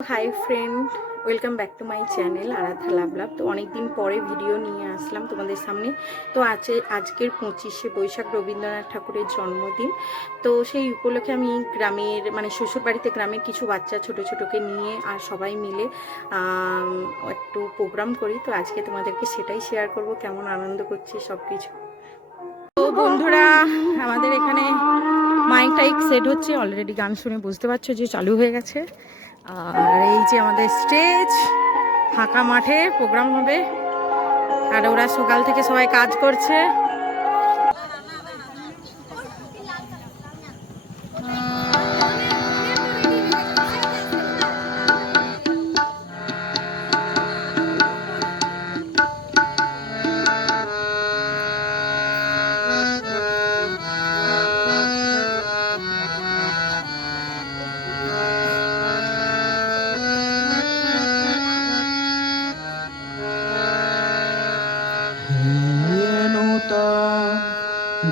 High friend, welcome back to my channel Aradhya love love. তো অনেকদিন পরে ভিডিও নিয়ে আসলাম তোমাদের সামনে। তো আজকের 25শে বৈশাখ রবীন্দ্রনাথ ঠাকুরের জন্মদিন। তো সেই উপলক্ষে আমি গ্রামের শ্বশুর বাড়িতে গ্রামের কিছু বাচ্চা ছোটোকে নিয়ে আর সবাই মিলে একটু প্রোগ্রাম করি। তো আজকে তোমাদেরকে সেটাই শেয়ার করব, কেমন আনন্দ করছি সব কিছু। তো বন্ধুরা, আমাদের এখানে মাইক টাইক সেট হচ্ছে অলরেডি, গান শুনে বুঝতে পারছো যে চালু হয়ে গেছে। আর এই যে আমাদের স্টেজ, ফাঁকা মাঠে প্রোগ্রাম হবে। আর ওরা সকাল থেকে সবাই কাজ করছে।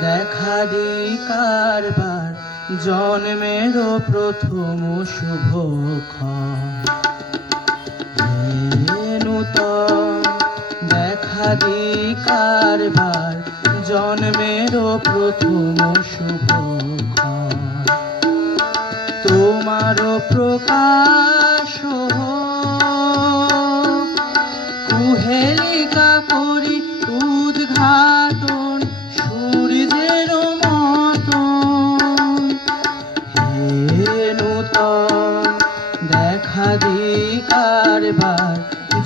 দেখা দিই কারবার জন্মের প্রথম শুভক্ষণ। দেখা দিই কারবার জন্মের প্রথম শুভক্ষণ। তোমার প্রকাশ কুহেলিকা করি উদ্ঘাটন সূর্যের মতন। হে নূতন দেখা দিই কারবার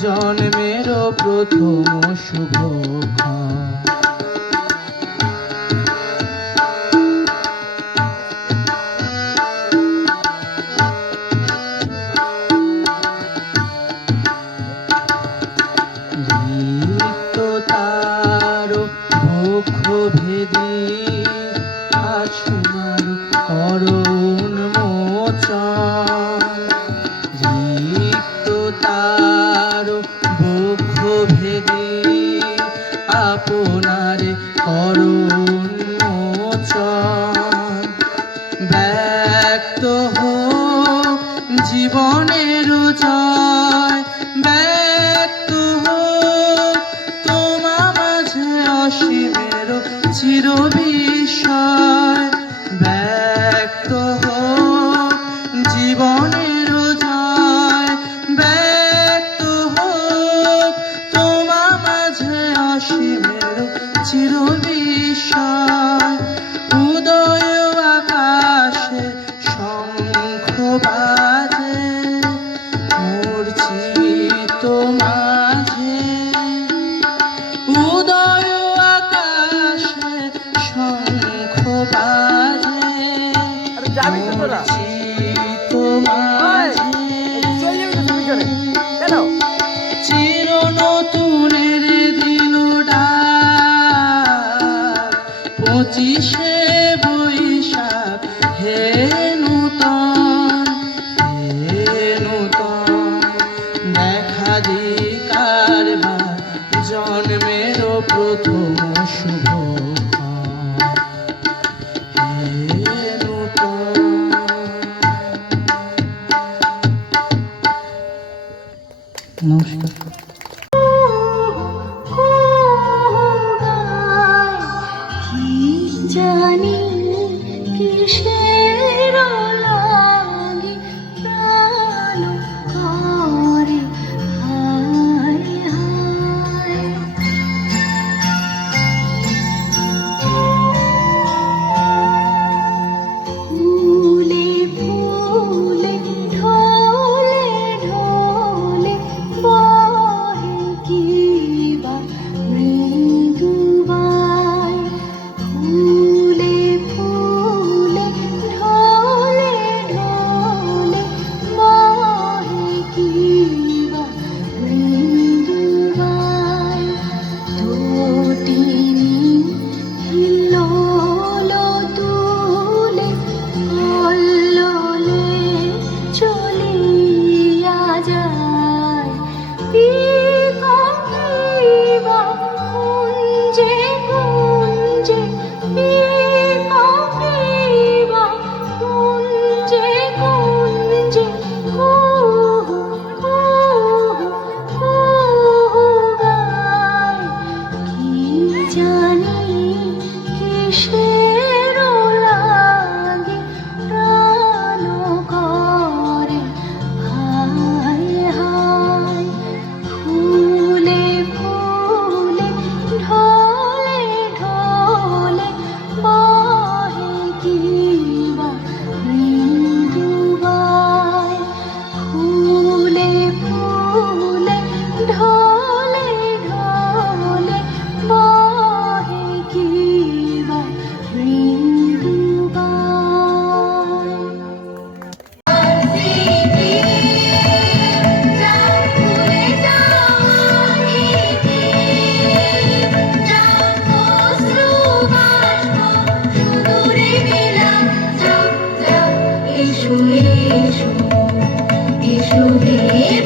জন্মের প্রথম শুভক্ষণ। আপনারে করুণমোচন। ব্যক্ত হোক জীবনের জয়, ব্যক্ত হোক তোমা মাঝে অসীমের চির বিস্ময়। ব্যক্ত হোক জীবনের জয়, ব্যক্ত হোক তোমা মাঝে অসীমের চির বিস্ময়। উদয় আকাশে শঙ্খ বাজে মূর্ছিত মাঝে। উদয় আকাশে শঙ্খ বাজে মূর্ছিত মাঝে। চির নতুনের দিল ডাক 25শে বৈশাখ। হে নূতন, হে নূতন দেখা দিই কারবার জন্মের প্রথম শুভক্ষণ। হে নূতন। নমস্কার। জানি কিসের লাগি প্রাণ করে হায় হায়। ফুলে ফুলে ঢলে ঢলে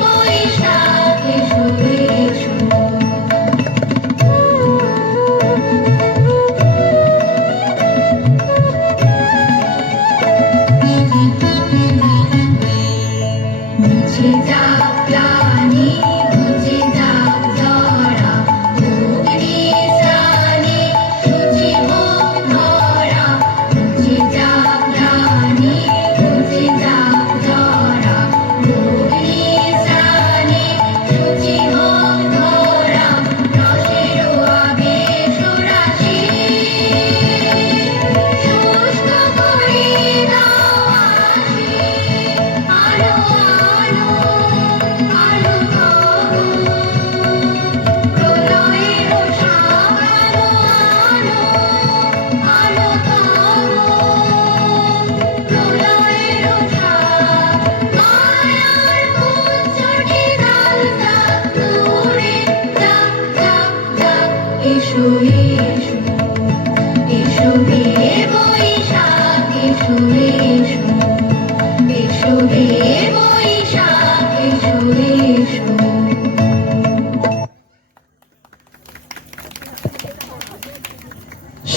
বৈশাখ এসো এসো মুছে যাক গ্লানি মুছে যাক জরা অগ্নি স্নানে শুচি হোক ধরা মুছে যাক গ্লানি মুছে যাক জরা অগ্নি স্নানে শুচি হোক ধরা রসের আবেশ রাশি শুষ্ক করে দাও আসি আলো আলো আলো তব প্রলয়ের সাগানো আলো আলো তব প্রলয়ের সাগ মায়ার কুঞ্জটি ডাল ডাক দূরে যাক যাক যাক এসো এসো এসো হে বৈশাখ এসো এসো এসো হে বৈশাখ এসো এসো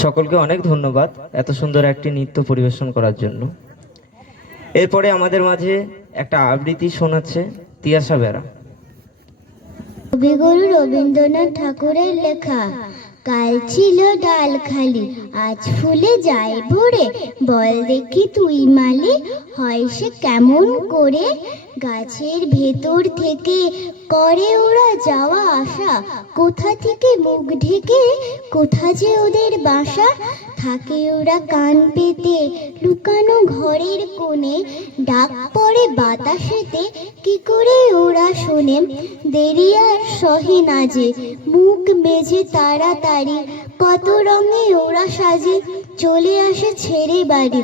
সকলকে অনেক ধন্যবাদ এত সুন্দর একটি নৃত্য পরিবেশন করার জন্য। এরপরে আমাদের মাঝে একটা আবৃত্তি শোনাচ্ছে তিয়াশা বেরা। কবিগুরু রবীন্দ্রনাথ ঠাকুরের লেখা। কাল ছিল ডাল খালি আজ ফুলে যায় ভরে, বল দেখি তুই মালি হয় সে কেমন করে। গাছের ভেতর থেকে করে ওরা যাওয়া আসা, কোথা থেকে মুখ ঢেকে কোথা যে ওদের বাসা। থাকে ওরা কান পেতে লুকানো ঘরের কোণে, ডাক পড়ে বাতাসেতে কি করে ওরা শোনে। দেরি আর সহে না যে মুখ মেজে তাড়াতাড়ি, কত রঙে ওরা সাজে চলে আসে ছেড়ে বাড়ি।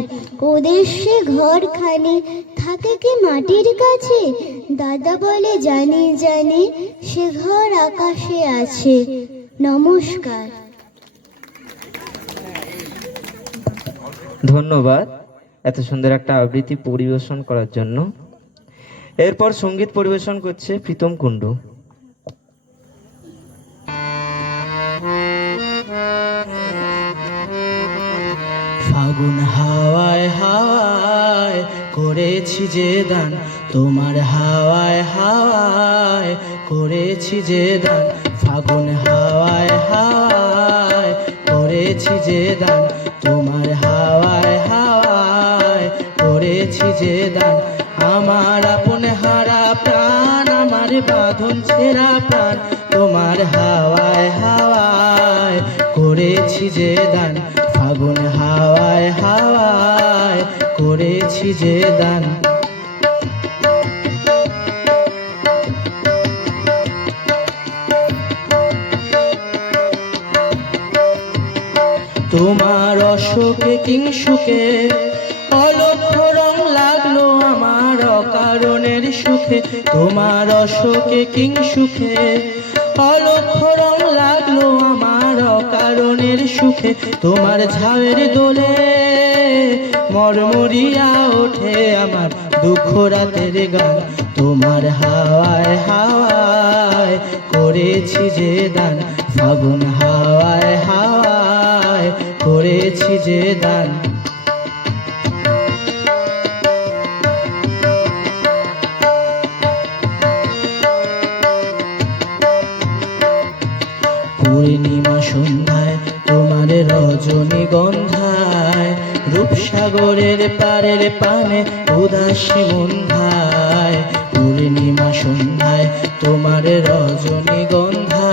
ওদের সে ঘরখানে থাকে কি মাটির কাছে, দাদা বলে জানি জানি সে ঘর আকাশে আছে। নমস্কার। ধন্যবাদ এত সুন্দর একটা আবৃত্তি পরিবেশন করার জন্য। এরপর সঙ্গীত পরিবেশন করছে প্রীতম কুণ্ডু। ফাগুন হাওয়ায় হাওয়ায় করেছি যে দান, তোমার হাওয়ায় হাওয়ায় করেছি যে দান। ফাগুন হাওয়ায় হাওয়ায় করেছি যে দান, তোমার হাওয়ায় হাওয়ায় করেছি যে দান। আমার আপন হারা প্রাণ, আমার বাঁধন ছেঁড়া প্রাণ, তোমার হাওয়ায় হাওয়ায় করেছি যে দান। ফাগুন হাওয়ায় হাওয়ায় করেছি যে দান। তোমার অশোকে কিংসুকে অলক্ষ রং লাগলো আমার অকারণের সুখে। তোমার অশোকে কিংসুকে অলক্ষ রং লাগলো আমার অকারণের সুখে। তোমার ঝাউয়ের দোলে মরমরিয়া ওঠে আমার দুঃখ রাতের গান। তোমার হাওয়ায় হাওয়ায় করেছি যে দান, ফাগুন হাওয়ায় হাওয়ায় করেছি যে দান। পূর্ণিমা সন্ধ্যায় তোমার রজনীগন্ধায়, রূপসাগরের পারের পানে উদাসী মন্ধায়। পূর্ণিমা সন্ধ্যায় তোমার রজনীগন্ধায়,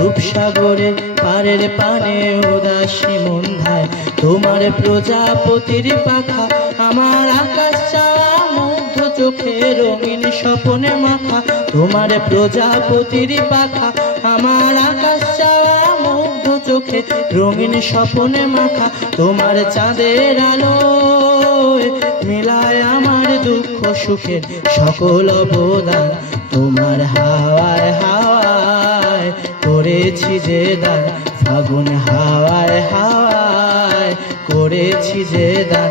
রূপসাগরের পারের পানে উদাসী মন্ধায়। তোমার প্রজাপতির পাখা আমার আকাশ চাওয়া মুগ্ধ চোখে রঙিন স্বপনে মাখা। তোমার প্রজাপতির পাখা আমার আকাশ চাওয়া মুগ্ধ চোখে রঙিন স্বপনে মাখা। তোমার চাঁদের আলোয় মিলায় আমার দুঃখ সুখের সকল অবদান। তোমার হাওয়ায় হাওয়ায় করেছি যে দান, ফাগুন হাওয়ায় হাওয়ায় করেছি যে দান।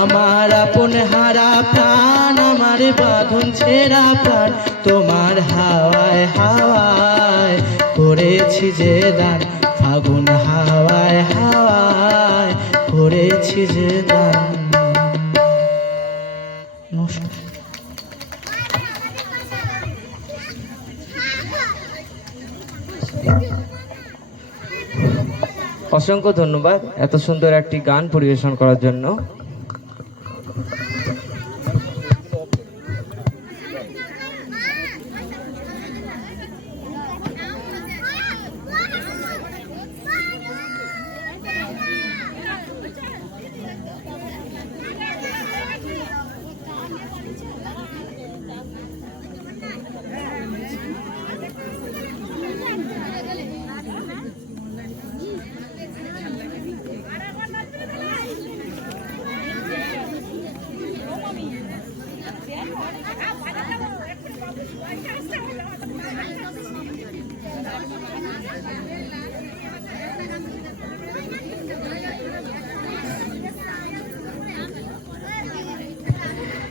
আমার আপন হারা প্রাণ, আমার আমার বাঁধন ছেঁড়া প্রাণ তোমার হাওয়ায় হাওয়ায় করেছি যে দান, ফাগুন হাওয়ায় হাওয়ায় করেছি যে দান। নমস্কার। অসংখ্য ধন্যবাদ এত সুন্দর একটি গান পরিবেশন করার জন্য।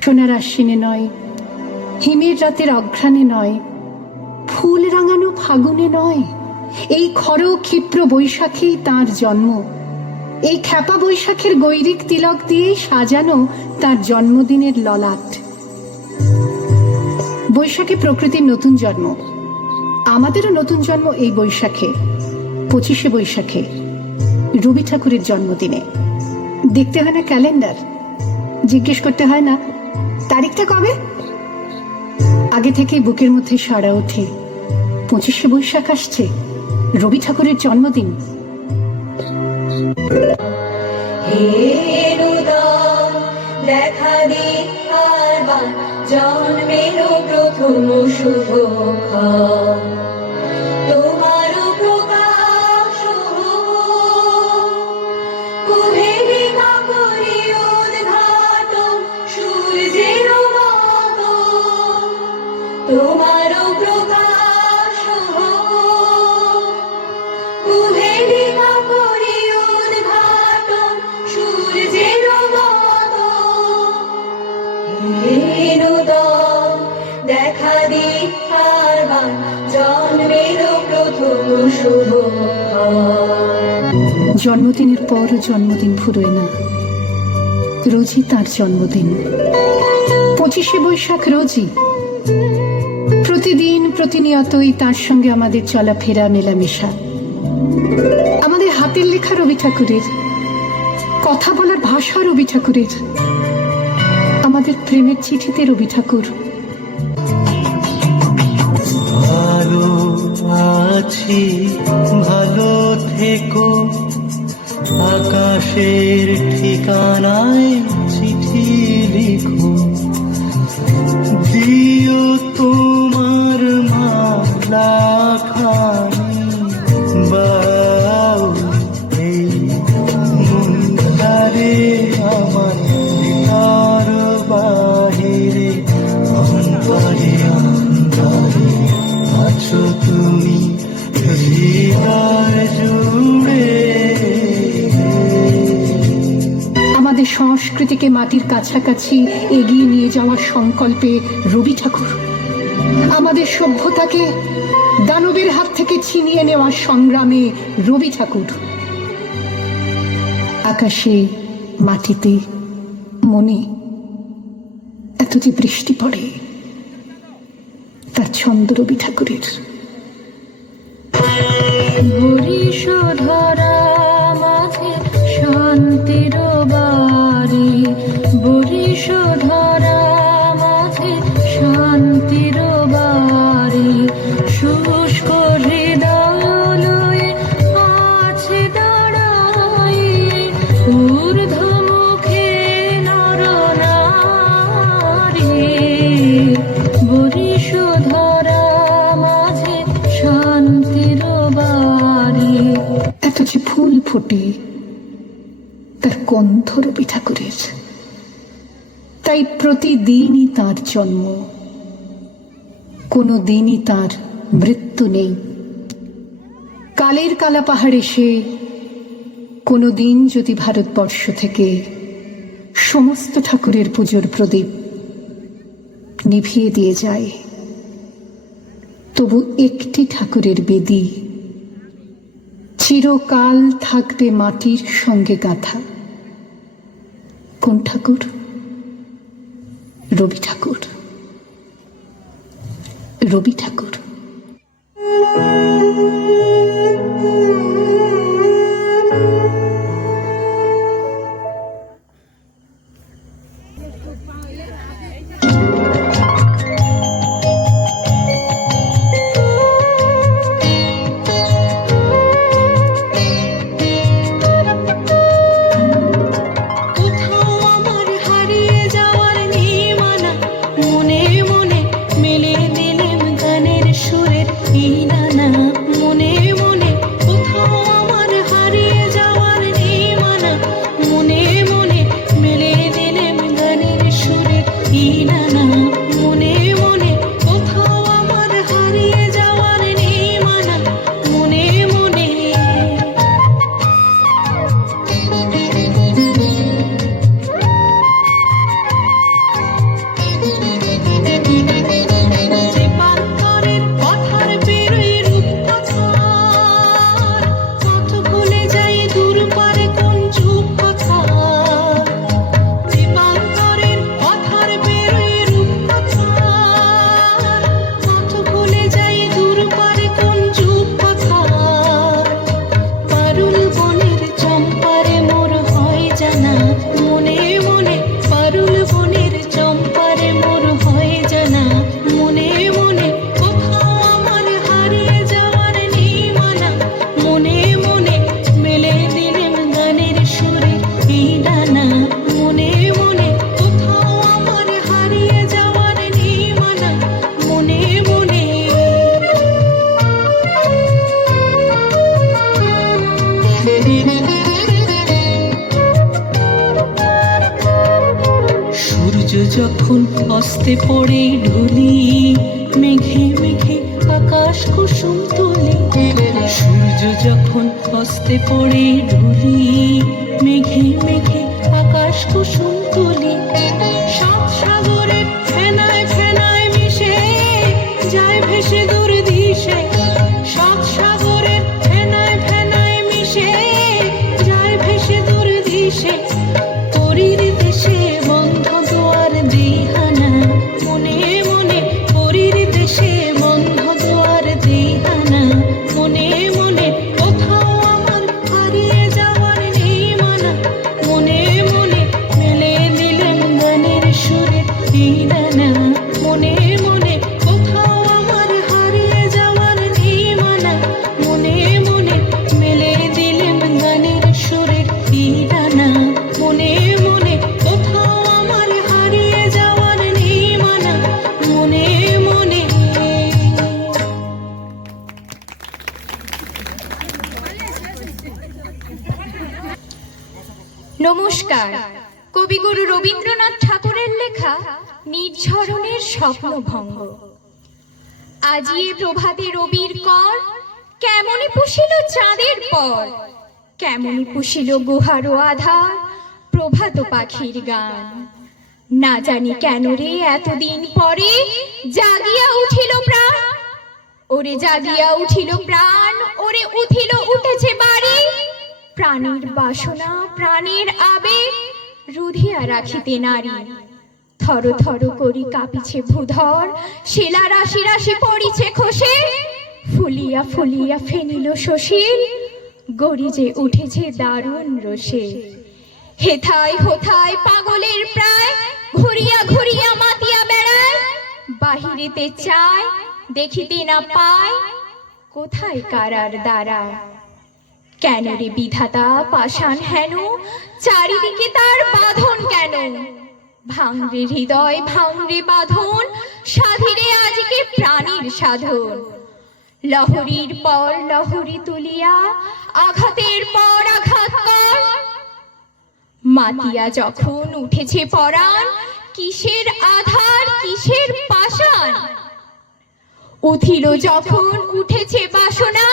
সোনার আশ্বিনে নয়, হিমের রাতের অঘ্রাণে নয়, ফুল রাঙানো ফাগুনে নয়, এই খর ক্ষিপ্র বৈশাখেই তার জন্ম। এই খ্যাপা বৈশাখের গৈরিক তিলক দিয়েই সাজানো তার জন্মদিনের ললাট। বৈশাখে প্রকৃতির নতুন জন্ম, আমাদেরও নতুন জন্ম এই বৈশাখে, 25শে বৈশাখে, রবি ঠাকুরের জন্মদিনে। দেখতে হয় না ক্যালেন্ডার, জিজ্ঞেস করতে হয় না তারিখটা কবে, আগে থেকেই বুকের মধ্যে সাড়া ওঠে 25শে বৈশাখ আসছে, রবি ঠাকুরের জন্মদিন। দেখা দি আরবার জন্মের প্রথম শুভক্ষণ, তোমার প্রকাশ কুহেলিকা করি উদ্ঘাটন সূর্যের মতো, তোমার প্রকাশ কুহেলিকা করি উদ্ঘাটন সূর্যের মতো। দেখা দি আরবার জন্মের প্রথম শুভক্ষণ। জন্মদিনের পর জন্মদিন ফুরোয় না, রোজই তার জন্মদিন। 25শে বৈশাখ রোজই, প্রতিদিন প্রতিনিয়তই তার সঙ্গে আমাদের চলাফেরা মেলামেশা। আমাদের হাতের লেখা রবি ঠাকুরের, কথা বলার ভাষা রবি ঠাকুরের, আমাদের প্রেমের চিঠিতে রবি ঠাকুর। ভালো আছি ভালো থেকো, আকাশের ঠিকানায় চিঠি লিখো, দিও তোমার মালা খানি বাউ এই মুন্ধারে আমার ভিতর বাহিরে, অন্তরে অন্তরে আছো তুমি হৃদয় জুড়ে। আমাদের সংস্কৃতিকে মাটির কাছাকাছি এগিয়ে নিয়ে যাওয়ার সংকল্পে রবি ঠাকুর, আমাদের সভ্যতাকে দানবের হাত থেকে ছিনিয়ে নেওয়ার সংগ্রামে রবি ঠাকুর। আকাশে মাটিতে মনে এত যে বৃষ্টি পড়ে, তার ছন্দ রবি ঠাকুরের। বরিশধরা মাঝে শান্তির বাড়ি, বরিশধরা মাঝে শান্তির বাড়ি, শুষ্ক হৃদয় আছে দাঁড়াই, ঊর্ধ্বমুখে নরনারী, বরিশধরা মাঝে শান্তির বাড়ি। এত যে ফুল ফোটে, তার গন্ধ রবি ঠাকুরের। তাই প্রতিদিনই তার জন্ম, কোনো দিনই তার মৃত্যু নেই। কালের কালা পাহাড়ে সে কোনো দিন যদি ভারতবর্ষ থেকে সমস্ত ঠাকুরের পুজোর প্রদীপ নিভিয়ে দিয়ে যায়, তবু একটি ঠাকুরের বেদি চিরকাল থাকবে মাটির সঙ্গে গাঁথা। কোন ঠাকুর? রবি ঠাকুর। রবি ঠাকুর। কোথাও আমার হারিয়ে যাওয়ার নিমানা, মনে মনে মেলে দিলেম গানের সুরের ইনানা। মনে মনে কোথাও আমার হারিয়ে যাওয়ার নিমানা, মনে মনে মেলে দিলেম গানের সুরের ইনানা। মনে মনে কোথাও আমার হারিয়ে যাওয়ার নিমানা, মনে মনে। যে পান্তরের পথার বেরোই রূপকথার, পথ ভুলে যাই দূর পারে কোন যুগকথার। যে পান্তরের পথার বেরোই রূপকথার, পথ ভুলে যাই দূর পারে কোন যুগকথার। পারুল বনের চম্পারে মোর হয় জানা, মনে মনে পারুল বনের চম্পারে মোর হয় জানা। মনে মনে কোথাও আমার হারিয়ে যাওয়ার নিমানা, মনে মনে মেলে দিলেম গানের সুরে ইনানা। মনে মনে কোথাও আমার হারিয়ে যাওয়ার নিমানা, মনে মনে। সূর্য যখন অস্তে পড়ে ঢুলি, মেঘে মেঘে আকাশ কুসুম তুলি। সূর্য যখন অস্তে পড়ে ঢুলি, মেঘে মেঘে আকাশ কুসুম তুলি। সাত সাগরের ফেনায় ফেনায় মিশে যায় ভেসে দূর দিশে। সাত সাগরের ফেনায় ফেনায় মিশে যায় ভেসে দূর দিশে। পরীর দেশে বন্ধ দুয়ার দিহানা, মনে মনে পরীর দেশে বন্ধ দুয়ার দিহানা। মনে মনে কোথাও আমার হারিয়ে যাওয়ার নিমানা, মনে মনে মেলে দিলেম গানের সুরের ইনানা। মনে মনে কোথাও আমার হারিয়ে যাওয়ার নিমানা, মনে মনে মেলে দিলেম গানের সুরের ইনানা। মনে মনে কোথাও আমার হারিয়ে যাওয়ার নিমানা, মনে মনে। নমস্কার। কবিগুরু রবীন্দ্রনাথ ঠাকুরের লেখা নির্ঝরণের স্বপ্নভঙ্গ। আজি এ প্রভাতে রবির কর, কেমনে পুষিল চাঁদের পর। কেমনে পুষিল গুহারো আধার, প্রভাত পাখির গান। না জানি কেন রে এতদিন পরে জাগিয়া উঠিল প্রাণ। ওরে জাগিয়া উঠিল প্রাণ, ওরে উঠিল উঠেছে বাড়ি। প্রাণের বাসনা প্রাণের আবেগ রুধিয়া রাখিতে নারী। থর থর করি কাঁপিছে ভূধর, শিলা রাশি রাশি পড়িছে খসে। ফুলিয়া ফুলিয়া ফেনিল শশীল, গরিজে উঠেছে দারুণ রসে। হেথায় হোথায় পাগলের প্রায়, ঘুরিয়া ঘুরিয়া মাতিয়া বেড়ায়। বাহিরেতে চায় দেখিতে না পায়, কোথায় কারার দ্বারা। কেন রে বিধাতা পাষাণ হেন, চারিদিকে তার বাঁধন কেন। ভাঙরে হৃদয় ভাঙরে বাঁধন, সাধিরে আজকে প্রাণীর সাধন। লহরীর পর লহরী তুলিয়া, আঘাতের পর আঘাত কর। মাতিয়া যখন উঠেছে পরাণ, কিসের আধার কিসের পাষাণ। উঠিল যখন উঠেছে বাসনা,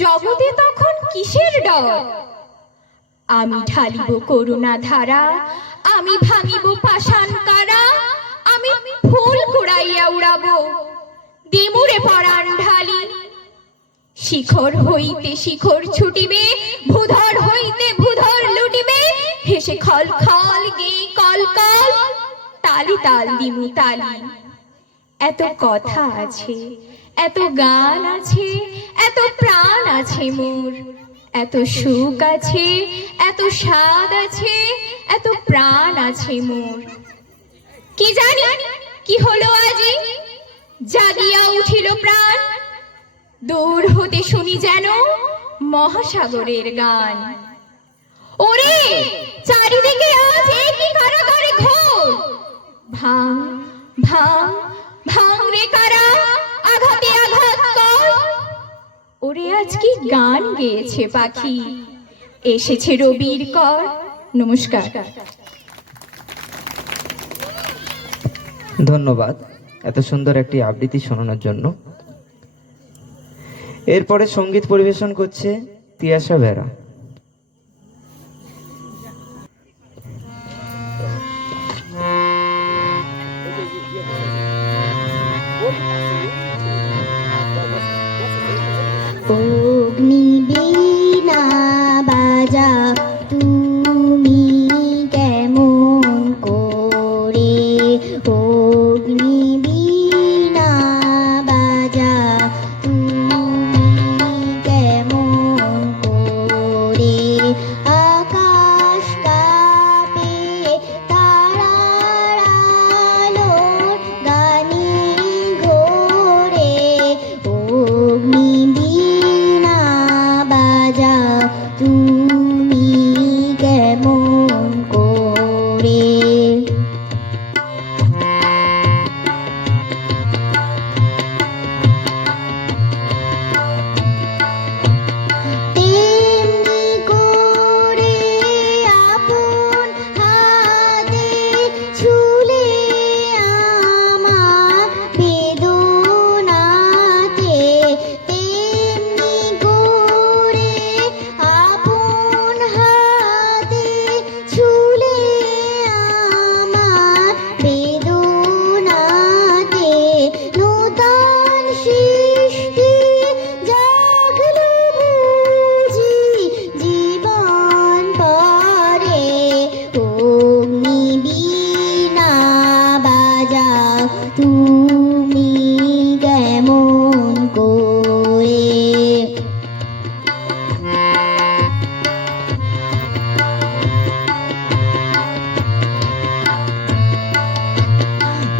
জগতে তখন কিসের ডর। আমি ঢালিব করুণা ধারা, আমি ভাঙিব পাষাণ কারা। আমি ফুল কুড়াইয়া উড়াবো দিমুরে পরাণ ঢালি। শিখর হইতে শিখর ছুটিবে, ভূধর হইতে ভূধর লুটিবে, হেসে খল খল গে কল কল, তালি তাল দিমু তালি। এত কথা আছে, এত গান আছে, এত প্রাণ আছে মোর, এত সুখ আছে, এত স্বাদ আছে, এত প্রাণ আছে মোর। কি জানি কি হলো আজি, জাগিয়া উঠিল প্রাণ, দূর হতে শুনি যেন মহাসাগরের গান। ওরে চারিদিকে আজ কি কারাগারে ঘোর, ভাঙ ভাঙ ভাঙ রে কারা, আঘাতে আঘাত কর। ওরে আজ কি গান গেয়েছে পাখি, এসেছে রবির কর। নমস্কার। ধন্যবাদ এত সুন্দর একটি আবৃত্তি শোনানোর জন্য। এরপরে সঙ্গীত পরিবেশন করছে তিয়াশা বেরা। অগ্নিবীণা বাজা তুমি কেমন করে, অগ্নিবীণা বাজা তুমি কেমন করে, আকাশ কাঁপে তারার আলোর গানে ঘোরে, অগ্নিবীণা বাজা তুমি কেমন করে। তেমনি করে আপন হাতে ছুলে আমার বেদনাতে, তেমনি করে আপন হাতে ছুলে আমার বেদনাতে, নূতন সৃষ্টি জাগলো বুঝি জীবন পরে, অগ্নিবীণা বাজা তুমি কেমন করে।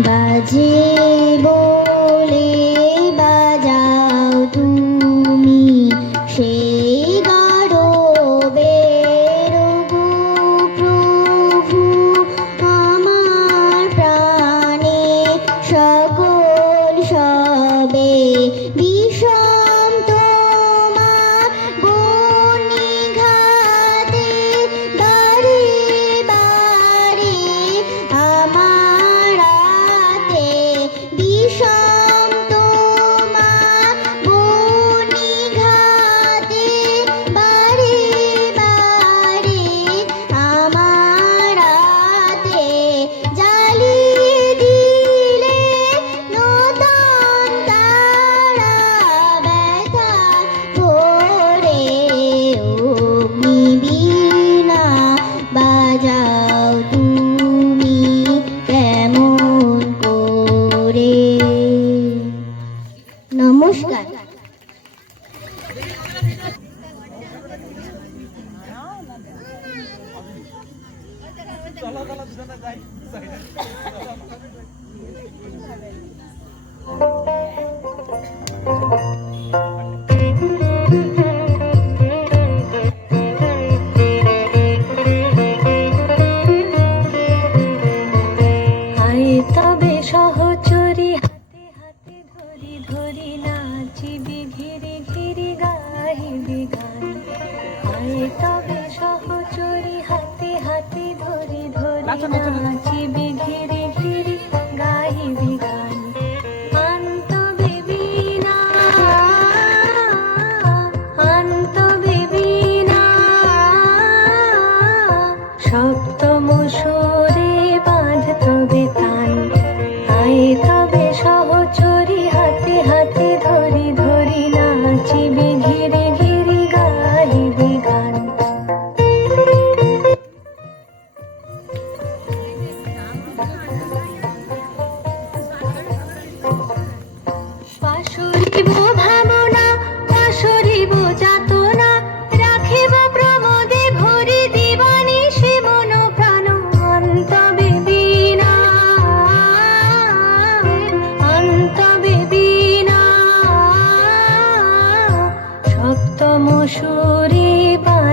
বাজে বলে বাজাও তুমি সেই গারবের গো প্রভু, আমার প্রাণে সকল সবে বিষম তোমার বনিঘাতে, বারে বারে আমার রাতে বিষম তোমার বনিঘাতে, বারে বারে আমার রাতে, জ্বালিয়ে দিলে নতুন তারা ব্যথা করে, অগ্নিবীণা বাজাও তুমি কেমন করে। নমস্কার। আয় তবে সহচরী, হাতে হাতে ধরি ধরি নাচিব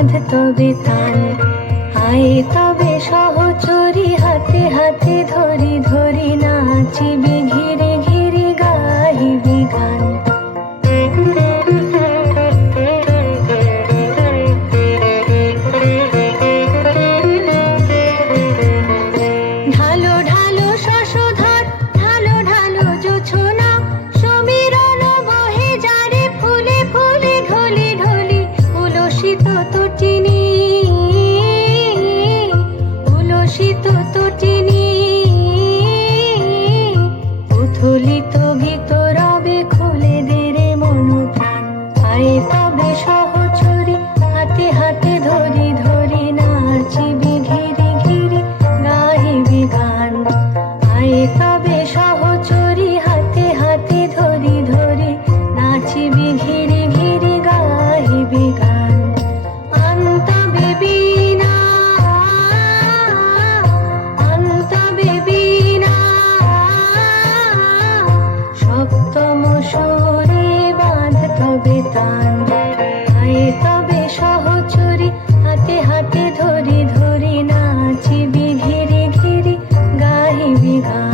বাঁধ তবে তান, আয় তবে সহচরী হাতে হাতে ধরি ধরি নাচিবি ঘিরে ঘিরে গাহিবি গান। ঢালো ঢালো শশধর, ঢালো ঢালো জোছনা, সমীরণ বহে যারে ফুলে ফুলে ঢলি ঢলি, উলসিত তটিনী, উলসিত তটিনী, উথলিত গীত রবে খুলে দে রে মন প্রাণ, আয় তবে সহচরী হাতে হাতে ধরি ধরি নাচিবি ঘিরে ঘিরে গাহিবি গান, আয় তবে সহচরী হাতে হাতে ধরি ধরি নাচিবি ঘিরে ঘিরে গাহিবি গান। অন্তবে বীণা, অন্তবে বীণা, সপ্তম সুরে বাঁধ তবে তান, আয় তবে সহচরী হাতে হাতে ধরি ধরি নাচিবি ঘিরে ঘিরে গাহিবি গান।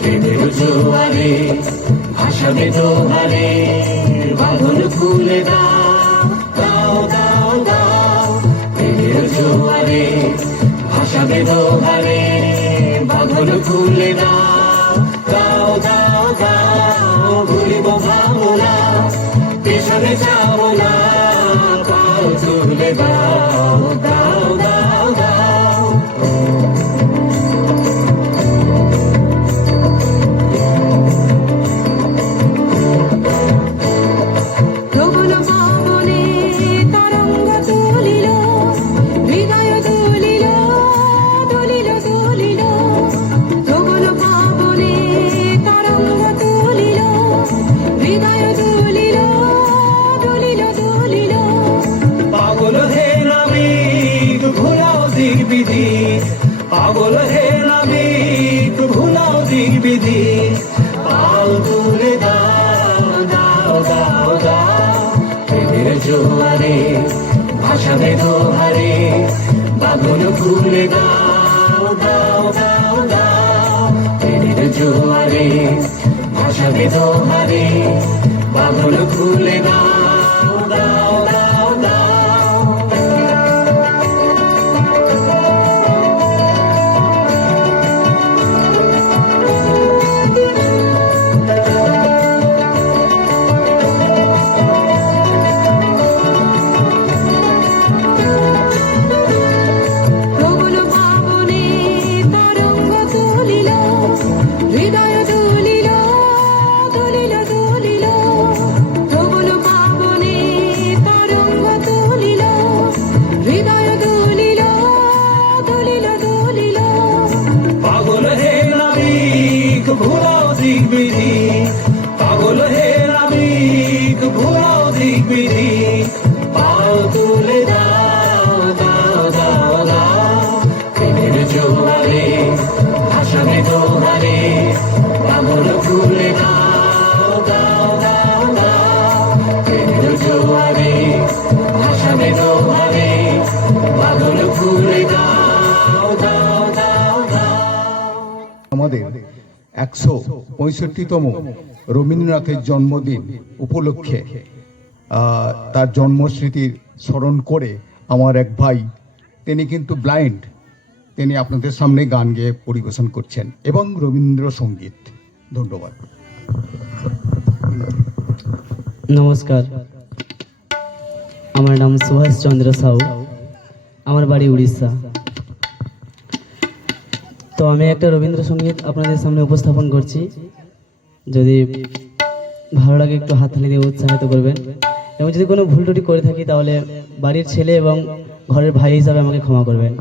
প্রেমের জোয়ারে ভাসাবে দোহারে, বাঁধন খুলে দাও দাও দাও দাও। প্রেমের জোয়ারে ভাসাবে দোহারে, বাঁধন খুলে দাও দাও দাও দাও। ভুলিব ভাবনা পেছনে যাব না, পাও তুলে দাও দাও দাও দাও। প্রবল পাবনে তরঙ্গ তুলিল, হৃদয় দুলিল দুলিল দুলিল, প্রবল পাবনে তরঙ্গ তুলিল, হৃদয় দুলিল দুলিল দুলিল। পাগল হে নাবিক ভুলাও দিক বিধি, পাগল হে নাবিক ভুলাও দিক বিধি। পাল তুলে দাও দাও দাও দাও। প্রেমের জোয়ারে ভাসাবে দোহারে, বাঁধন খুলে দাও দাও দাও দাও। প্রেমের জোয়ারে ভাসাবে দোহারে, বাঁধন খুলে দাও দাও দাও দাও। প্রবল পাবনে তরঙ্গ তুলিল, হৃদয় দুলিল দুলিল দুলিল, প্রবল পাবনে তরঙ্গ তুলিল, হৃদয় দুলিল দুলিল দুলিল। পাগল হে নাবিক ভুলাও দিক বিধি, পাগল হে নাবিক ভুলাও দিক বিধি। পাও তুলে দাও দাও দাও দাও। প্রেমের জোয়ারে ভাসাবে দোহারে, পাগল খুলে দাও দাও দাও দাও। প্রেমের জোয়ারে ভাসাবে দোহারে, পাগল খুলে দাও দাও দাও দাও। আমাদের ১৬৫তম রবীন্দ্রনাথের জন্মদিন উপলক্ষে তার জন্মস্মৃতির স্মরণ করে আমার এক ভাই, তিনি কিন্তু ব্লাইন্ড, তিনি আপনাদের সামনে গান গেয়ে পরিবেশন করছেন এবং রবীন্দ্রসঙ্গীত। ধন্যবাদ। নমস্কার, আমার নাম সুভাষ চন্দ্র সাউ, আমার বাড়ি উড়িষ্যা। তো আমি একটা রবীন্দ্রসঙ্গীত আপনাদের সামনে উপস্থাপন করছি। যদি ভালো লাগে একটু হাততালি দিয়ে উৎসাহিত করবেন, এবং যদি কোনো ভুল ত্রুটি করে থাকি তাহলে বাড়ির ছেলে এবং ঘরের ভাই হিসাবে আমাকে ক্ষমা করবেন।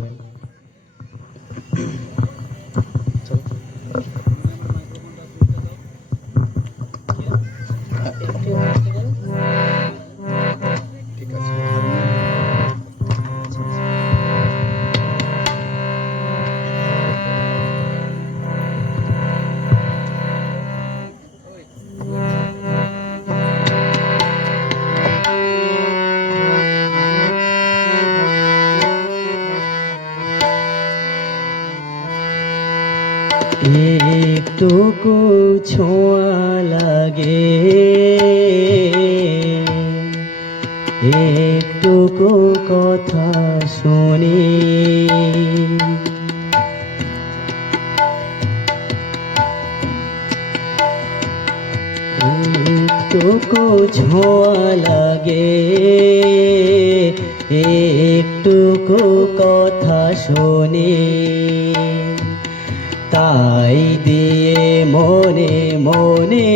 একটুকু ছোঁয়া লাগে, একটুকু কথা শুনি, একটুকু ছোঁয়া লাগে, একটুকু কথা শুনি, তাই দিয়ে মনে মনে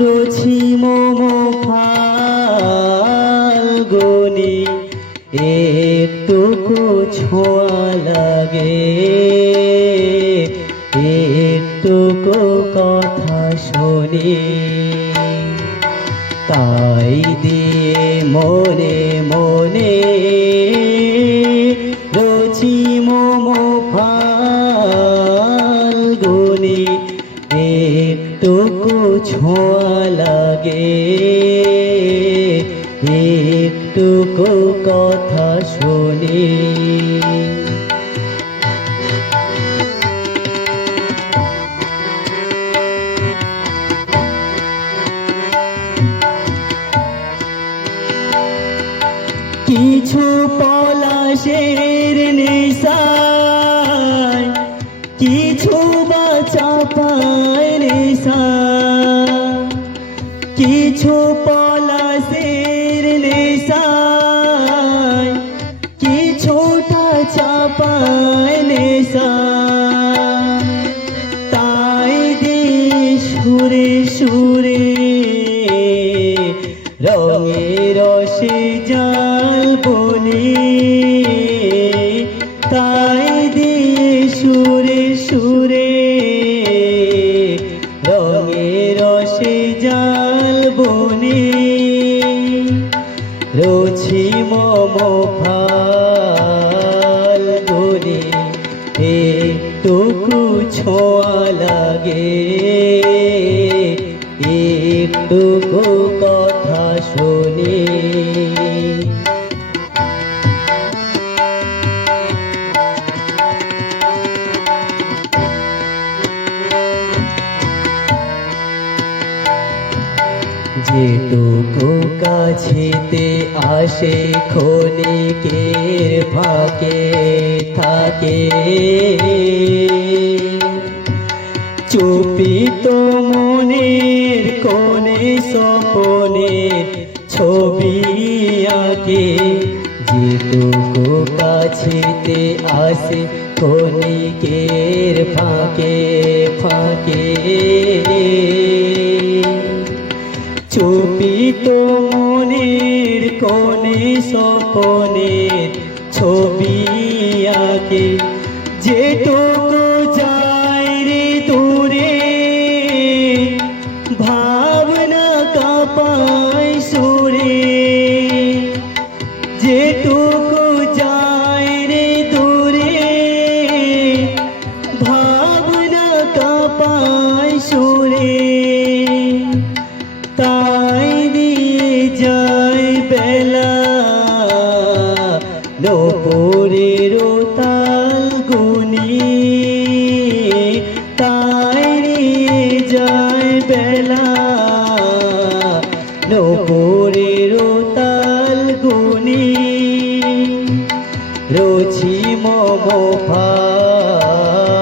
রুচি মম ফাল্গুনি, একটুকু ছোঁয়া লাগে, একটুকু কথা শুনি, তাই দিয়ে মনে মনে রুচি মম ফাল্গুনি, একটুকু ছোঁয়া লাগে, একটুকু কথা শুনি। কিছু পলাশের নেশায়, কিছু বা চাপায় নেশা, কিছু পলাশের নেশায়, কিছুটা চাপায় নেশা, তাই দিয়ে সুরে সুরে রঙে রসে জাল বনি, তাই দিয়ে সুরে সুরে রঙে রসে জাল বনি, রুচি মম ফাল্গুনি, একটুকু ছোঁয়া লাগে, একটুকু কথা শুনি, যেটুকু কাছেতে আসে ক্ষণিকের ফাঁকে থাকে, চুপিত মনের কোণে স্বপনের ছবি আঁকে, যেটুকু কাছেতে আসে ক্ষণিকের ফাঁকে ফাঁকে, চুপিত মনের কোণে স্বপনের ছবি আঁকে, যেটুকু যায় রে দূরে ভাবনা কাঁপায় সুরে, যেটুকু যায় রে দূরে ভাবনা কাঁপায় সুরে, তাই দিয়ে যায় বেলা নূপুরের তাল গুনি, তাই দিয়ে যায় বেলা নূপুরের তাল গুনি, রুচি মম ফাল্গুনি,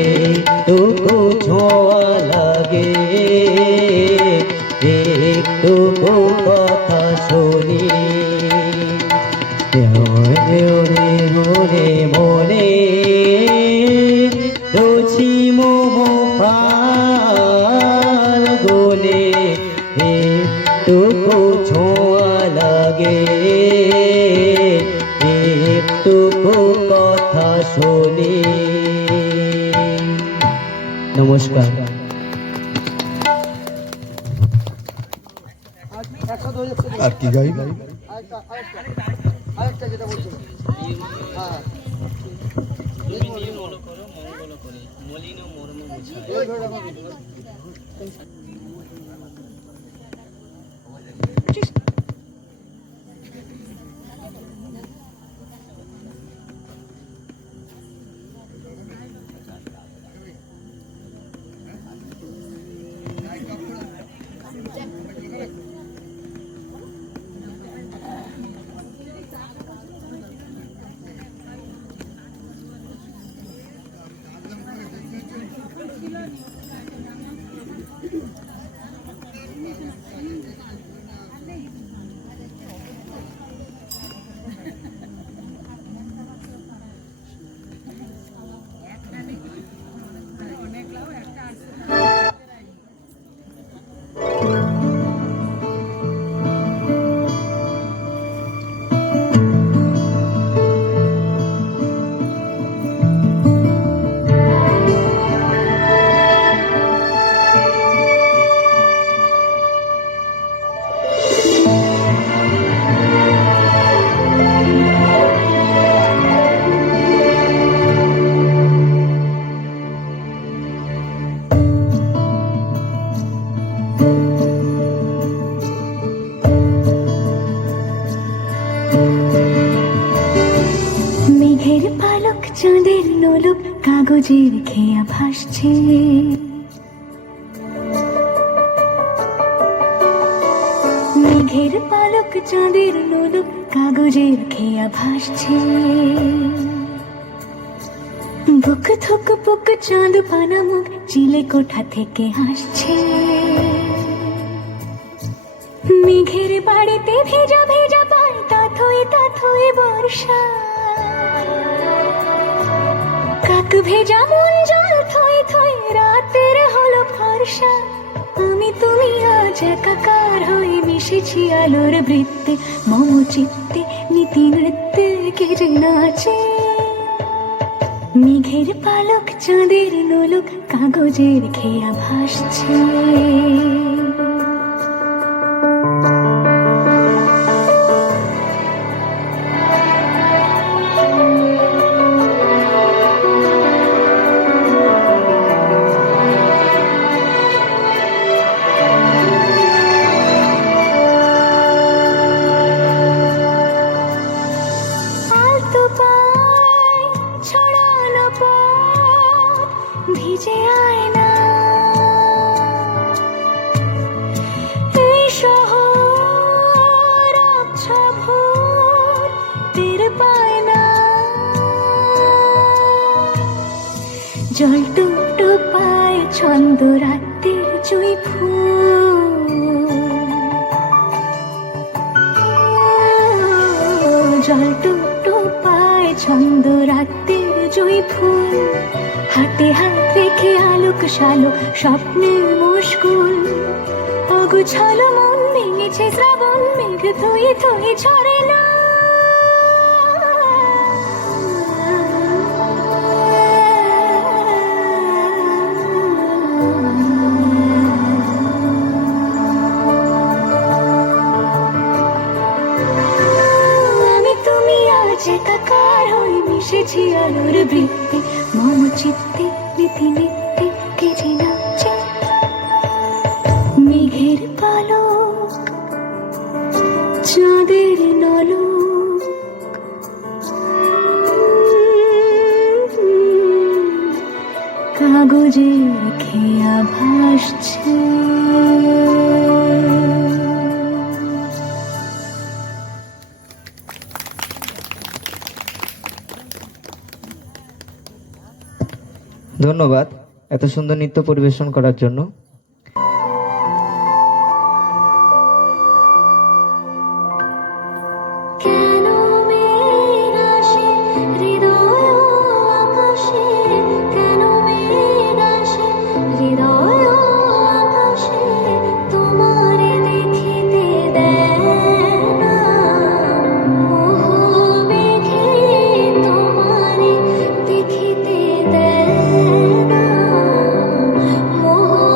একটুকু ছোঁয়া লাগে, একটুকু কথা শুনি, ওরে ওরে মনে রুচি মম ফাল্গুনি, একটুকু ছোঁয়া লাগে, একটুকু কথা শুনি। নমস্কার। আর কি গাই? মেঘের পালক চাঁদের নোলক কাগজের খেয়া ভাসছে, মেঘের পালক চাঁদের নোলক কাগজের খেয়া ভাসছে। বুক থুক বুক চাঁদ পানা মুখ চিলে কোঠা থেকে হাসছে। মেঘের বাড়িতে ভেজা ভেজা পায় তাথই বর্ষা, কাক ভেজা মন জল থই থই রাতের হলো ফর্সা। আমি তুমি আজ একাকার হয়ে মিশেছি আলোর বৃত্তে, মম চিত্তে নীতি নৃত্যে কে যে নাচে। মেঘের পালক চাঁদের নোলক কাগজের খেয়া ভাসছে। ভিজে আয়না এই শহর আবছা ভোর টের পায় না। জল টুকটো পায় ছন্দ রাতের জুঁই ফুল, জল টুকটো পায় ছন্দ রাতের জুঁই ফুল। হাতে হাত রেখে আলোক শালো স্বপ্নের মুশকুল, অগুছালো মন ভেঙেছে শ্রাবণ মেঘ থই থই ছড়ে না। আমি তুমি আজ একাকার হয়ে মিশেছি আলোর বৃত্তে, মম চিত্তে নীতি নিত্যে কে যে নাচে। মেঘের পালক চাঁদের নলক কাগজের খেয়া ভাসছে। ধন্যবাদ এত সুন্দর নৃত্য পরিবেশন করার জন্য। কেন মেঘ আসে হৃদয় আকাশে, কেন মেঘ আসে হৃদয় আকাশে, তোমারে দেখিতে দেয় না। মোহ মেঘে তোমারে দেখিতে দেয় না, মোহ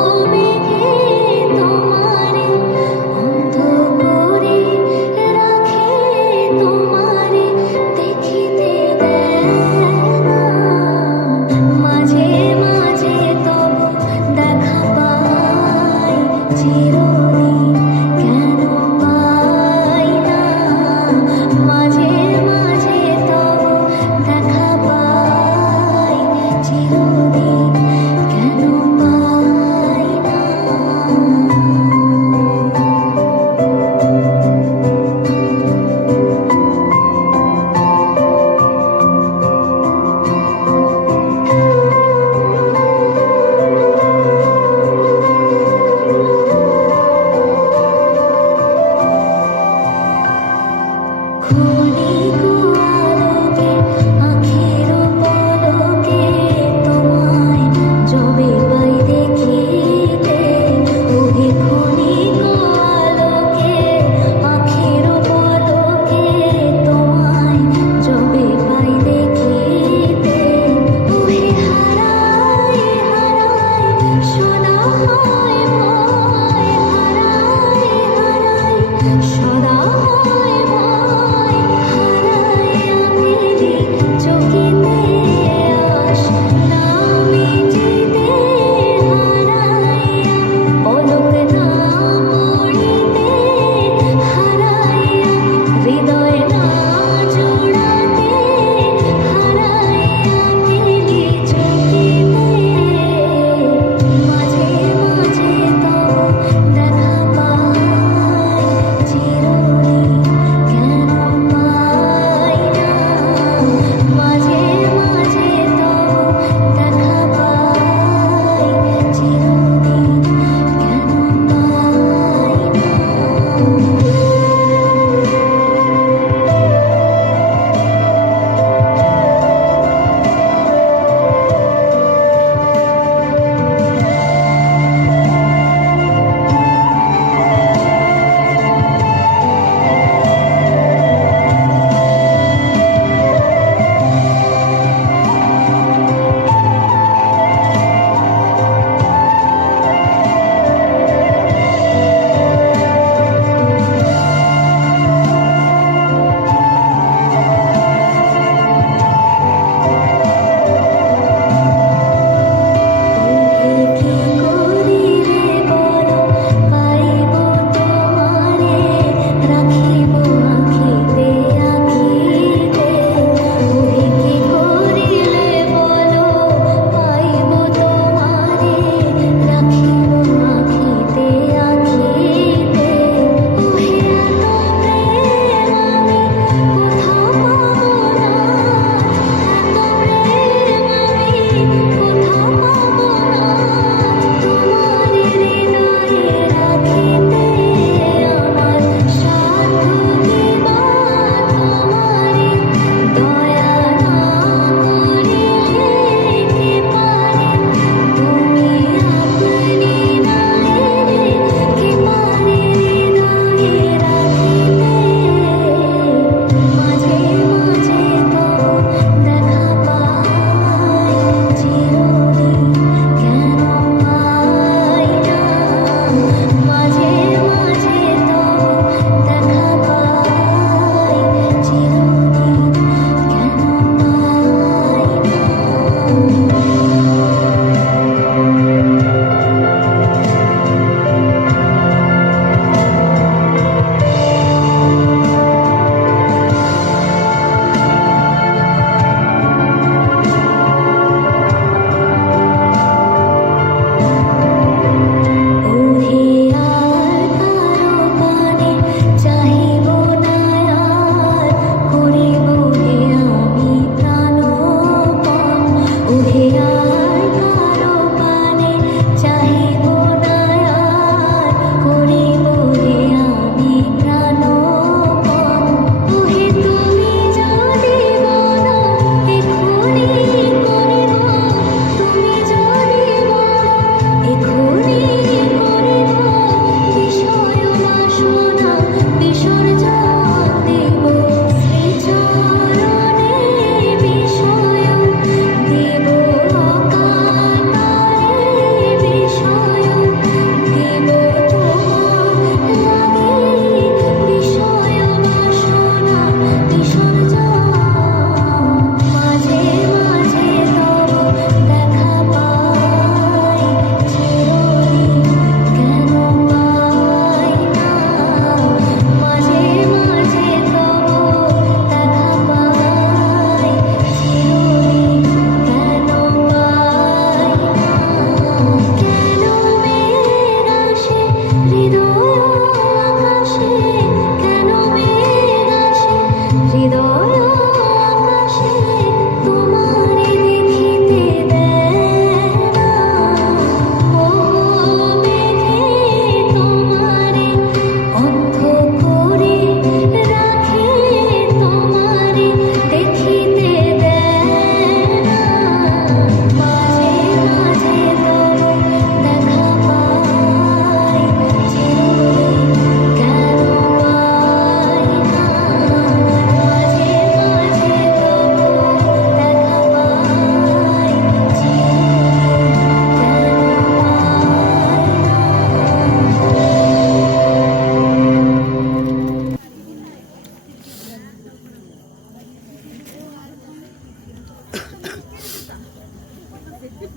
ফাগুন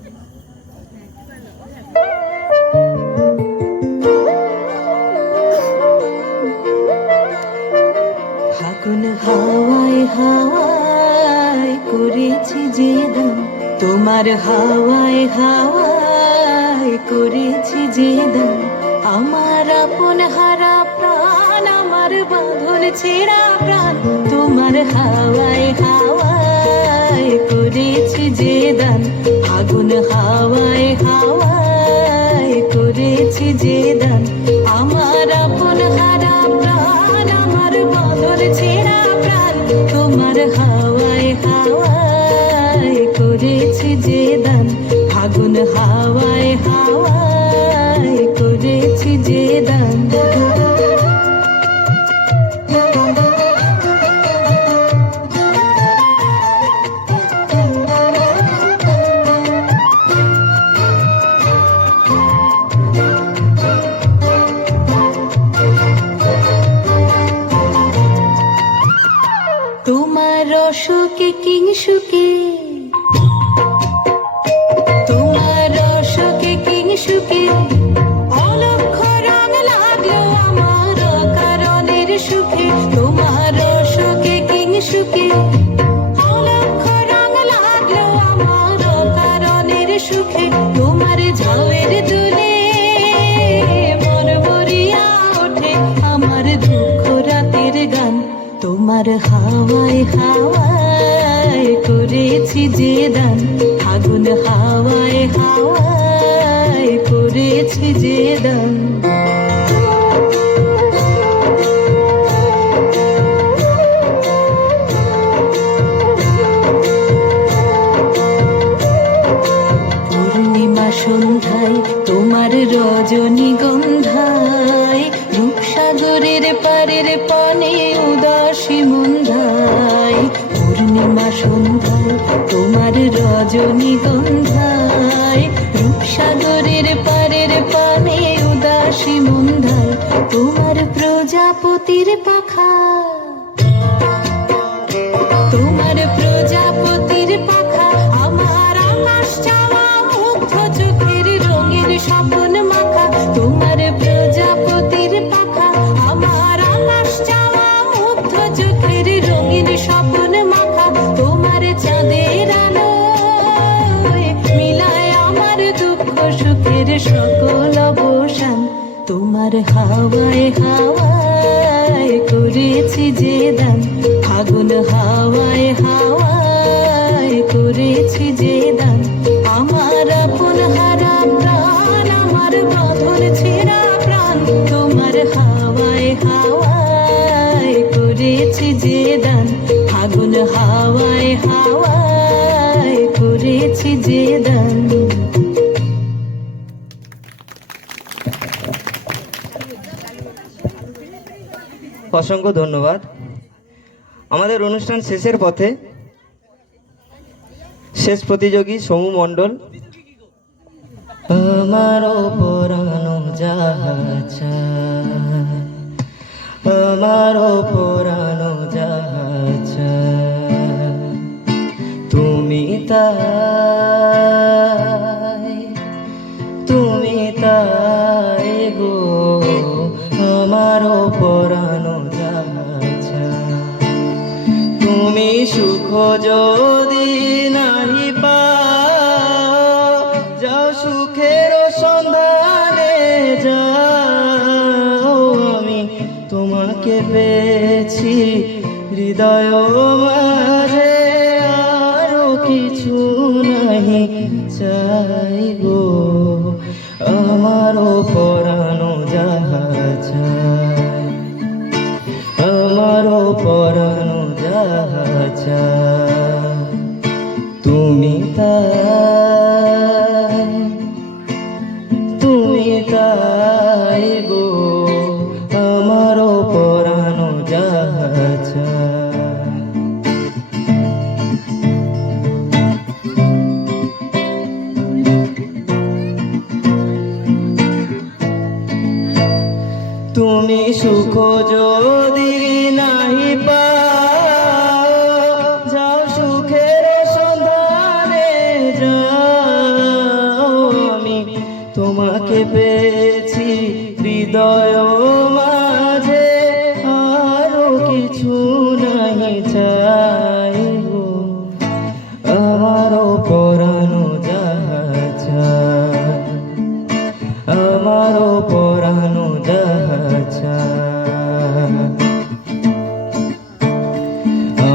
হাওয়ায় হাওয়ায় করেছি যে দান, তোমার হাওয়ায় হাওয়ায় করেছি যে দান, আমার আপন হারা প্রাণ, আমার বাঁধন ছেঁড়া প্রাণ, তোমার হাওয়ায় হাওয়ায় করেছি যে দান, ফাগুন হাওয়ায় হাওয়ায় করেছি যে দান, আমার আপন হারা প্রাণ, আমার বাঁধন ছেঁড়া প্রাণ, তোমার হাওয়ায় হাওয়ায় করেছি যে দান, ফাগুন হাওয়ায় হাওয়ায় করেছি যে দান। তোমার রসকে কিংসুকে, তোমার রসকে কিংসুকে, অলক্ষ রং লাগলো আমার কারণের সুখে, তোমার রসকে কিংসুকে, অলক্ষ রং লাগলো আমার কারণের সুখে, তোমার ঝাউয়ের দুলে বরবরিয়া ওঠে আমার দুঃখ রাতের গান, তোমার হাওয়ায় হাওয়ায় করেছি যে দান, ফাগুন হাওয়ায় হাওয়ায় করেছি যে দান। পূর্ণিমা সন্ধ্যায় তোমার রজনীগন্ধায়, রূপসাগরের পারের পানে উদাসী মন্ধায়, পূর্ণিমা সন্ধ্যায় তোমার রজনীগন্ধায়, রূপসাগরের পারের পানে উদাসী মন্ধায়, তোমার প্রজাপতির পাখা, তোমার প্রজাপতির পাখা, আমার আকাশ চাওয়া মুগ্ধ চোখের রঙের স্বপ্ন মাখা, তোমার প্রজাপতির পাখা, আমার আকাশ চাওয়া মুগ্ধ চোখের রঙের স্বপ্ন মাখা, তোমার চাঁদের আলো মিলায় আমার দুঃখ সুখের সকল অবসান, তোমার হাওয়ায় হাওয়ায় করেছি যে দান, ফাগুন হাওয়ায় হাওয়ায় করেছি যে দান, আমার আপন হারা প্রাণ, আমার বাঁধন ছেঁড়া প্রাণ, তোমার হাওয়ায় হাওয়ায় করেছি যে দান, ফাগুন হাওয়ায় হাওয়ায় করেছি যে দান। অসংখ্য ধন্যবাদ। আমাদের অনুষ্ঠান শেষের পথে শেষ প্রতিযোগী সমু মণ্ডল। আমার পরানো যাহা, আমার পরানো যাহা, তুমি তাই, তুমি তাই গো, আমার পরানো যাহা, তুমি সুখ যদি নাহি পাও, যাও সুখের সন্ধানে যাও, আমি তোমাকে পেয়েছি হৃদয় মাঝে, আরো কিছু নাহি চাই গো, আমার পরানো যাহা চাই, আমার পরানো যাহা চাই, তুমি তাই, তুমি তাই গো, আমার পরানো যাহা চাই। তুমি সুখ যদি নাহি পাও, যাও সুখের সন্ধানে যাও, হৃদয় মাঝে আরো কিছু নাহি চাইব, আমারও পরানো যাহা চায়, আমারও পরানো যাহা চায়।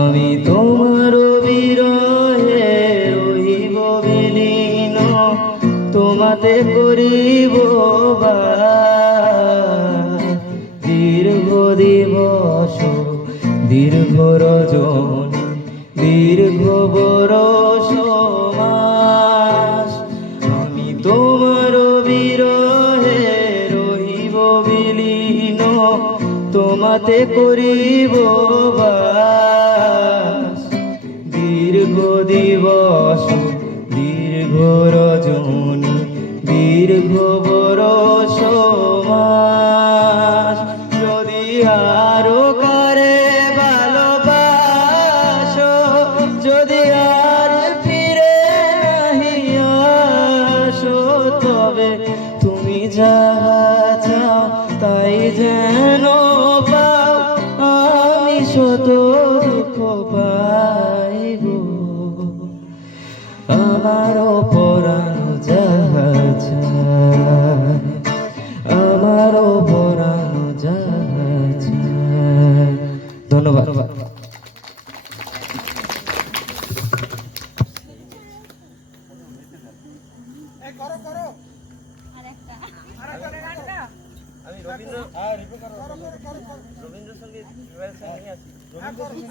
আমি তোমার বিরহে রহিব বিলীন, তোমাতে করিব বাস। দীর্ঘ দিবস দীর্ঘ রজনী দীর্ঘ বরষ মাস, আমি তোমার বিরহে রহিব বিলীন, তোমাতে করিব বাস। দীর্ঘ দিবস দীর্ঘ রজনী দীর্ঘ বরষ মাস, যদি আরো কারে ভালোবাসো, যদি আর ফিরে নাহি আসো, তবে তুমি যাহা চাও তাই যেন পাও, আমি শত দুঃখ পাইব, আমারও পরানো যাহা চায়, আমারও পরানো যাহা চায়। ধন্যবাদ।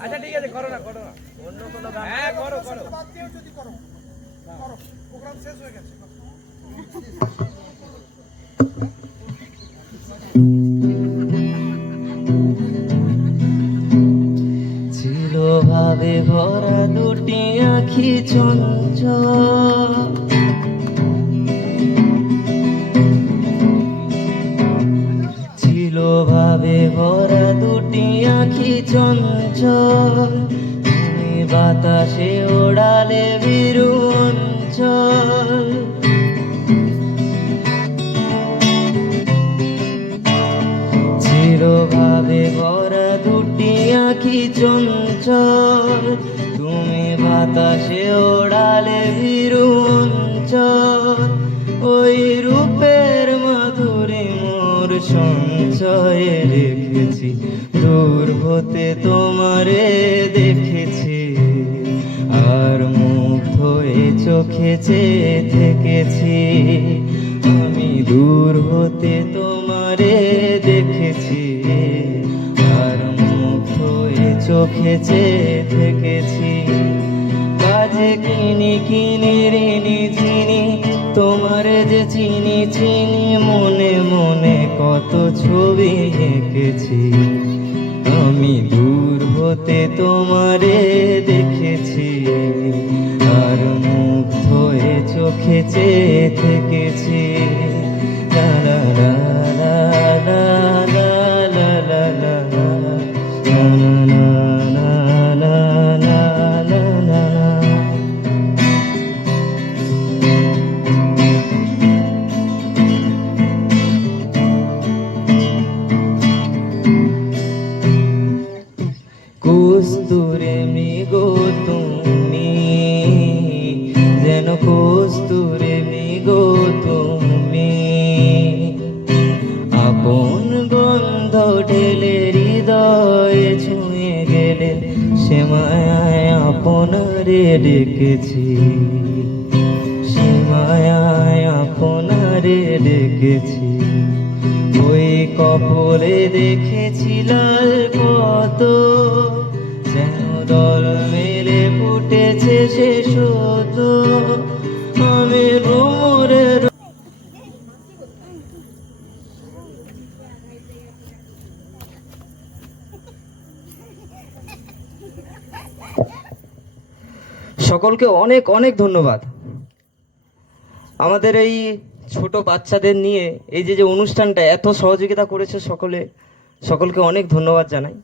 আচ্ছা ঠিক আছে, করো না অন্য কোনো গান। হ্যাঁ করো প্রোগ্রাম শেষ হয়ে গেছে। ছিল ভাবে ভরা দুটি আখি চঞ্চল, ছিল ভাবে ভরা দুটি আখি চঞ্চল, তুমি বাতাসে ওড়ালে বিরু অঞ্চল। ছিল ভাবে ভরা দুটি আখি চঞ্চল, তুমি বাতাসে ওড়ালে বিরু অঞ্চল। ওই রূপের মাধুরী মোর সঞ্চয়ে রেখেছি, দূর হতে তোমারে দেখেছি, আর মুগ্ধ হয়ে চোখে চেয়ে থেকেছি। আমি দূর হতে তোমারে দেখেছি, আর মুগ্ধ হয়ে চোখে চেয়ে থেকেছি। কাজে কিনি কিনি ঋণী চিনি, তোমারে যে চিনি চিনি, মনে মনে কত ছবি এঁকেছি। আমি দূর হতে তোমারে দেখেছি, আর মুগ্ধ হয়ে চোখে চেয়ে থেকেছি। লা লা লা লা লা লা লা লা লা লা লা লা লা লা লা। কস্তুরে মৃগ তুমি, যেন কস্তুরে মৃগ তুমি, আপন গন্ধ ঢেলে হৃদয়ে ছুঁয়ে গেলে, সে মায়ায় আপনারে ডেকেছি, সে মায়ায় আপনারে ডেকেছি। ওই কপলে দেখেছি লাল পত, যেন দল মেলে ফুটেছে সে সত, আমি ভ্রমরে। সকলকে অনেক অনেক ধন্যবাদ। আমাদের এই ছোট বাচ্চাদের নিয়ে এই যে অনুষ্ঠানটা এত সহযোগিতা করেছে, সকলকে অনেক ধন্যবাদ জানাই।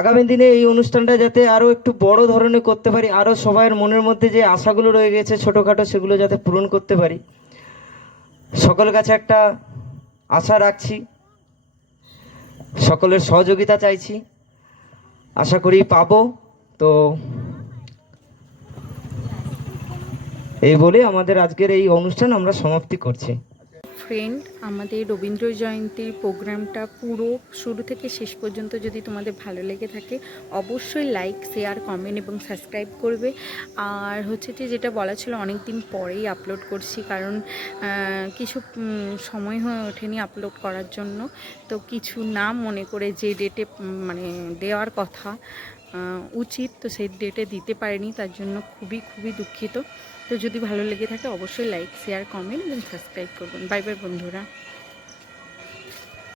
আগামী দিনে এই অনুষ্ঠানটা যাতে আরও একটু বড় ধরনের করতে পারি, আরও সবার মনের মধ্যে যে আশাগুলো রয়ে গেছে ছোটোখাটো, সেগুলো যাতে পূরণ করতে পারি। সকলের কাছে একটা আশা রাখছি, সকলের সহযোগিতা চাইছি, আশা করি পাবো। তো এই বলে আমাদের আজকের এই অনুষ্ঠান আমরা সমাপ্তি করছি। ফ্রেন্ড, আমাদের রবীন্দ্র জয়ন্তীর প্রোগ্রামটা পুরো শুরু থেকে শেষ পর্যন্ত যদি তোমাদের ভালো লেগে থাকে অবশ্যই লাইক, শেয়ার, কমেন্ট এবং সাবস্ক্রাইব করবে। আর হচ্ছে যে যেটা বলা ছিল, অনেক দিন পরেই আপলোড করছি, কারণ কিছু সময় হয়ে ওঠেনি আপলোড করার জন্য। তো কিছু না মনে করে যে ডেটে মানে দেওয়ার কথা উচিত, তো সেই ডেটে দিতে পারিনি, তার জন্য খুবই খুবই দুঃখিত। তো যদি ভালো লেগে থাকে অবশ্যই লাইক, শেয়ার, কমেন্ট এবং সাবস্ক্রাইব করবেন। বাই বাই বন্ধুরা।